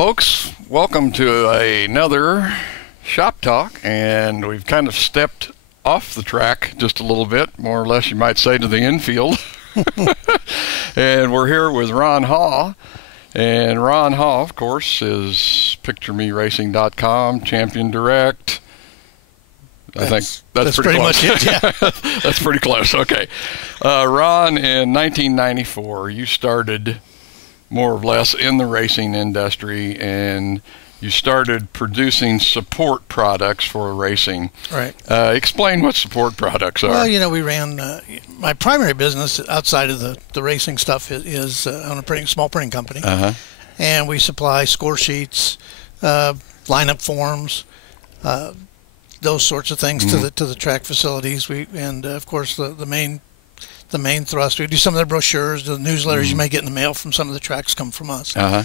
Folks, welcome to another Shop Talk, and we've kind of stepped off the track just a little bit, more or less you might say, to the infield. And we're here with Ron Haugh. And Ron Haugh, of course, is PictureMeRacing.com, Champion Direct. I think that's pretty close. Much it, yeah. That's pretty close. Okay. Ron, in 1994, you started more or less in the racing industry, and you started producing support products for racing. Right. Explain what support products are. Well, we ran my primary business outside of the racing stuff is on a small printing company. Uh-huh. And we supply score sheets, lineup forms, those sorts of things to the track facilities. Of course the main thrust. We do some of the brochures, the newsletters you may get in the mail from some of the tracks come from us. Uh-huh.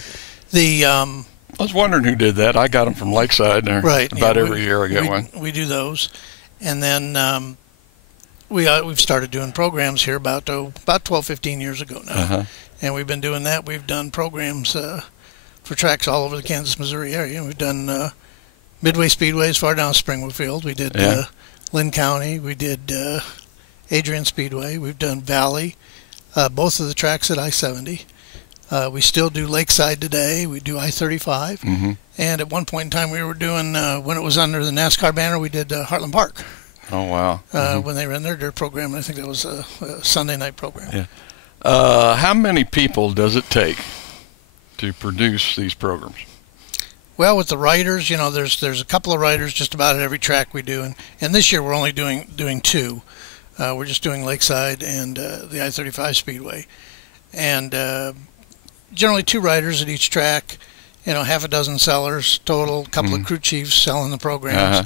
I was wondering who did that. I got them from Lakeside. Right. Every year I get one. We do those, and then we've started doing programs here about 12, 15 years ago now, Uh-huh. and we've been doing that. We've done programs for tracks all over the Kansas, Missouri area. We've done Midway Speedway as far down as Springfield. We did Lynn County. We did Adrian Speedway. We've done Valley, both of the tracks at I-70. We still do Lakeside today. We do I-35. Mm-hmm. And at one point in time, we were doing, when it was under the NASCAR banner, we did Heartland Park. Oh, wow. When they ran their program. I think that was a Sunday night program. Yeah. How many people does it take to produce these programs? Well, with the writers, there's a couple of writers just about at every track we do. And this year we're only doing two. We're just doing Lakeside and the I-35 Speedway. And generally two writers at each track, half a dozen sellers total, a couple of crew chiefs selling the programs.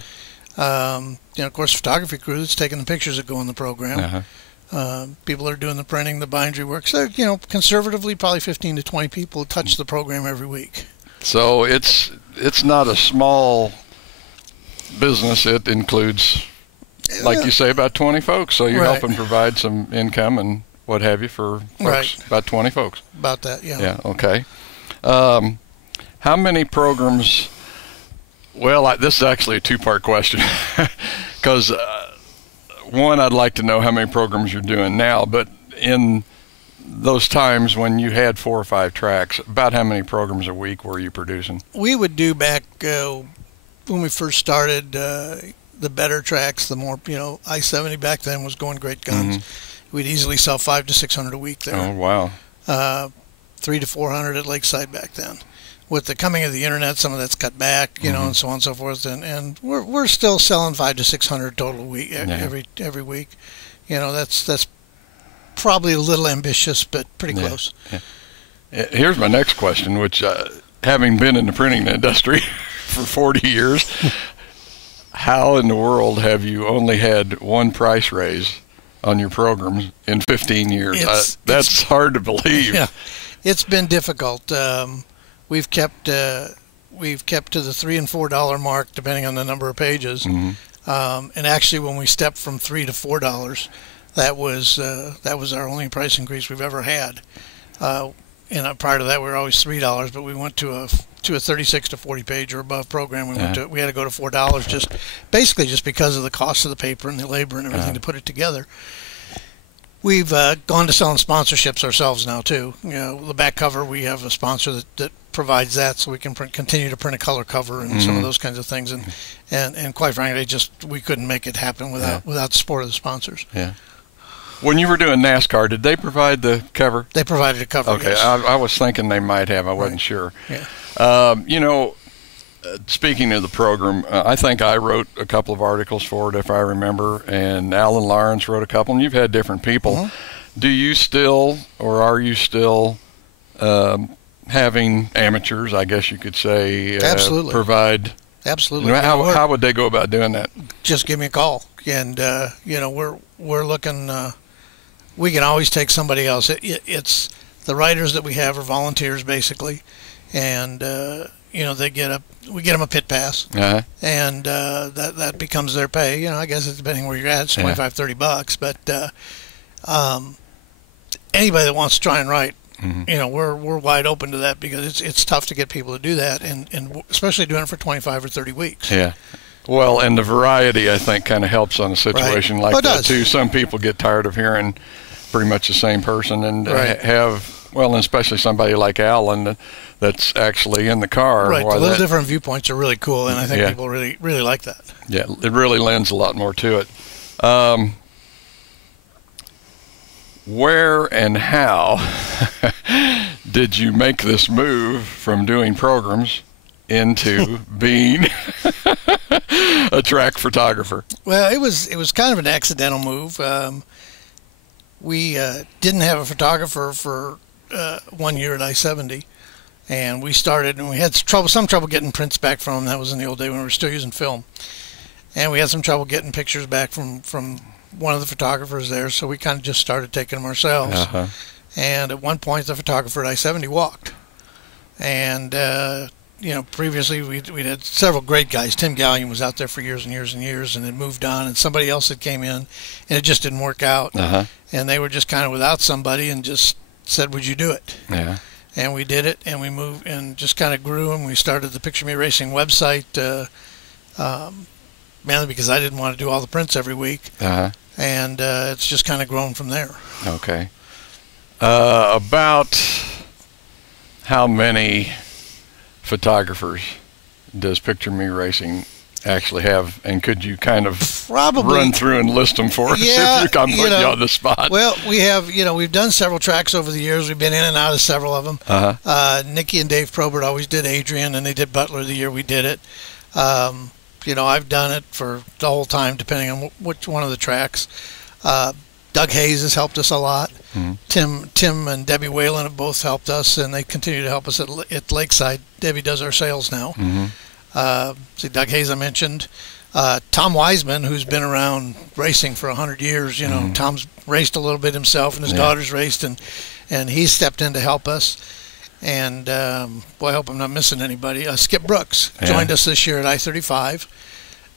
Uh-huh. Of course, photography crew that's taking the pictures that go in the program. Uh-huh. People that are doing the printing, the bindery work. So, conservatively, probably 15 to 20 people touch the program every week. So it's not a small business. It includes, like you say, about 20 folks. So you're helping provide some income and what have you for folks, about 20 folks. About that, yeah. Yeah, okay. How many programs, well, this is actually a two-part question, because one, I'd like to know how many programs you're doing now, but in those times when you had 4 or 5 tracks, about how many programs a week were you producing? We would do back when we first started, the better tracks, the more, I-70 back then was going great guns. Mm-hmm. We'd easily sell 500 to 600 a week there. Oh, wow. 300 to 400 at Lakeside back then. With the coming of the internet, some of that's cut back, and so on and so forth. And we're still selling 500 to 600 total a week, every week. That's probably a little ambitious, but pretty close. Yeah. Here's my next question, which, having been in the printing industry for 40 years, how in the world have you only had one price raise on your programs in 15 years? That's hard to believe. Yeah, it's been difficult. We've kept to the $3 and $4 mark, depending on the number of pages. Mm-hmm. And actually, when we stepped from $3 to $4, that was our only price increase we've ever had. Prior to that, we were always $3, but we went to a 36 to 40 page or above program. We had to go to $4 just because of the cost of the paper and the labor and everything to put it together. We've gone to selling sponsorships ourselves now too. The back cover, we have a sponsor that provides that, so we can continue to print a color cover and some of those kinds of things. And quite frankly, we couldn't make it happen without the support of the sponsors. Yeah. When you were doing NASCAR, did they provide the cover? They provided a cover. Okay, yes. I was thinking they might have. I wasn't sure. Yeah. Speaking of the program, I think I wrote a couple of articles for it, if I remember, and Alan Lawrence wrote a couple, and you've had different people. Mm-hmm. Do you still, or are you still having amateurs, I guess you could say, Absolutely. Provide? Absolutely. How would they go about doing that? Just give me a call, and we're looking. We can always take somebody else. It's the writers that we have are volunteers basically, and we get them a pit pass, and that becomes their pay. I guess it's depending where you're at, it's $25, $30, but anybody that wants to try and write, you know, we're wide open to that because it's tough to get people to do that, and especially doing it for 25 or 30 weeks. Yeah. Well, and the variety, I think, kind of helps on a situation like that, too. Some people get tired of hearing pretty much the same person and have, well, and especially somebody like Alan that's actually in the car. Right. The little different viewpoints are really cool, and I think people really, really like that. Yeah, it really lends a lot more to it. Where and how did you make this move from doing programs into being a track photographer? Well, it was kind of an accidental move. We didn't have a photographer for 1 year at I-70, and we started, and we had some trouble getting prints back from them. That was in the old day when we were still using film, and we had some trouble getting pictures back from one of the photographers there, so we kind of just started taking them ourselves. And at one point, the photographer at I-70 walked, and you know, previously we'd had several great guys. Tim Gallion was out there for years and years and years, and had moved on, and somebody else had came in, and it just didn't work out. And they were just kind of without somebody, and just said, "Would you do it?" And we did it, and we moved, and just kind of grew, and we started the Picture Me Racing website, mainly because I didn't want to do all the prints every week, and it's just kind of grown from there. Okay. About how many photographers does Picture Me Racing actually have, and could you kind of run through and list them for us if I'm putting you on the spot? Well, we have, you know, we've done several tracks over the years. We've been in and out of several of them. Nikki and Dave Probert always did Adrian, and they did Butler the year we did it. You know, I've done it for the whole time, depending on which one of the tracks. Doug Hayes has helped us a lot. Tim and Debbie Whalen have both helped us, and they continue to help us at Lakeside. Debbie does our sales now. See, Doug Hayes I mentioned. Tom Wiseman, who's been around racing for 100 years. You know, Tom's raced a little bit himself, and his daughter's raced, and he's stepped in to help us. And boy, I hope I'm not missing anybody. Skip Brooks joined us this year at I-35,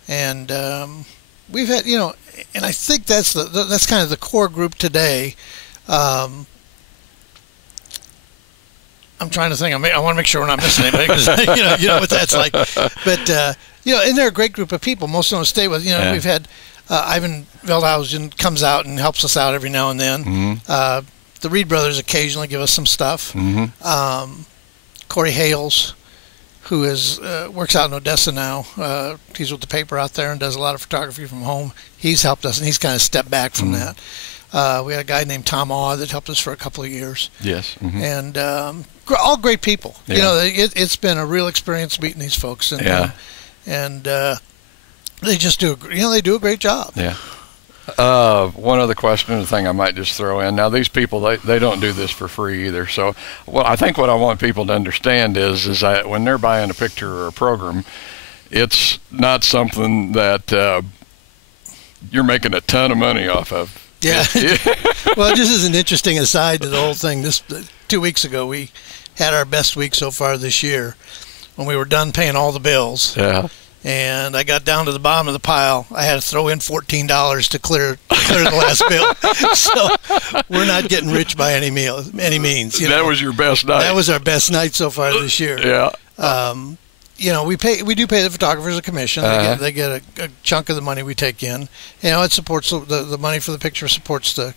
and we've had, you know, and I think that's kind of the core group today. I'm trying to think. I want to make sure we're not missing anybody, because you know what that's like. But you know, and they're a great group of people. Most of them stay with. You know, we've had Ivan Veldhausen comes out and helps us out every now and then. The Reed brothers occasionally give us some stuff. Corey Hales, who works out in Odessa now, he's with the paper out there and does a lot of photography from home. He's helped us, and he's kind of stepped back from that. We had a guy named Tom Awe that helped us for a couple of years. And all great people. You know, it's been a real experience meeting these folks, and they just do. They do a great job. One other question, and thing I might just throw in. Now, these people, they don't do this for free either. So, well, I think what I want people to understand is that when they're buying a picture or a program, it's not something that you're making a ton of money off of. Well, just as an interesting aside to the whole thing, 2 weeks ago, we had our best week so far this year when we were done paying all the bills. And I got down to the bottom of the pile. I had to throw in $14 to clear the last bill. So we're not getting rich by any means. That was your best night. That was our best night so far this year. You know, we do pay the photographers a commission. They get a chunk of the money we take in. You know, it supports the money for the picture, supports the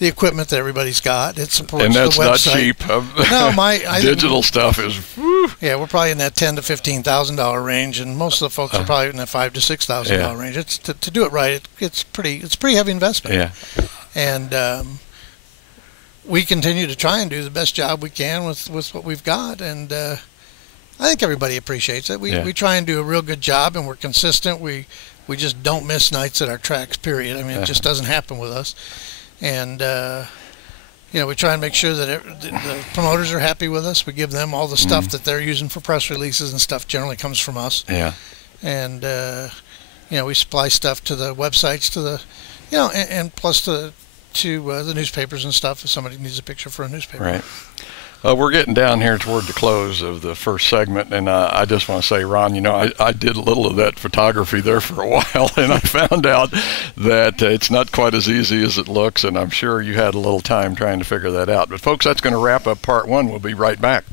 equipment that everybody's got. It supports the website. And that's not cheap. No, digital stuff is. Whew. Yeah, we're probably in that $10,000 to $15,000 range, and most of the folks are probably in that $5,000 to $6,000 range. It's to do it right. It's pretty heavy investment. And we continue to try and do the best job we can with what we've got, and I think everybody appreciates it. We try and do a real good job, and we're consistent. We just don't miss nights at our tracks, period. I mean, it just doesn't happen with us. And, you know, we try and make sure that the promoters are happy with us. We give them all the stuff that they're using for press releases, and stuff generally comes from us. And, you know, we supply stuff to the websites, and plus to the newspapers and stuff if somebody needs a picture for a newspaper. We're getting down here toward the close of the first segment, and I just want to say, Ron, you know, I did a little of that photography there for a while, and I found out that it's not quite as easy as it looks, and I'm sure you had a little time trying to figure that out. But folks, that's going to wrap up part one. We'll be right back.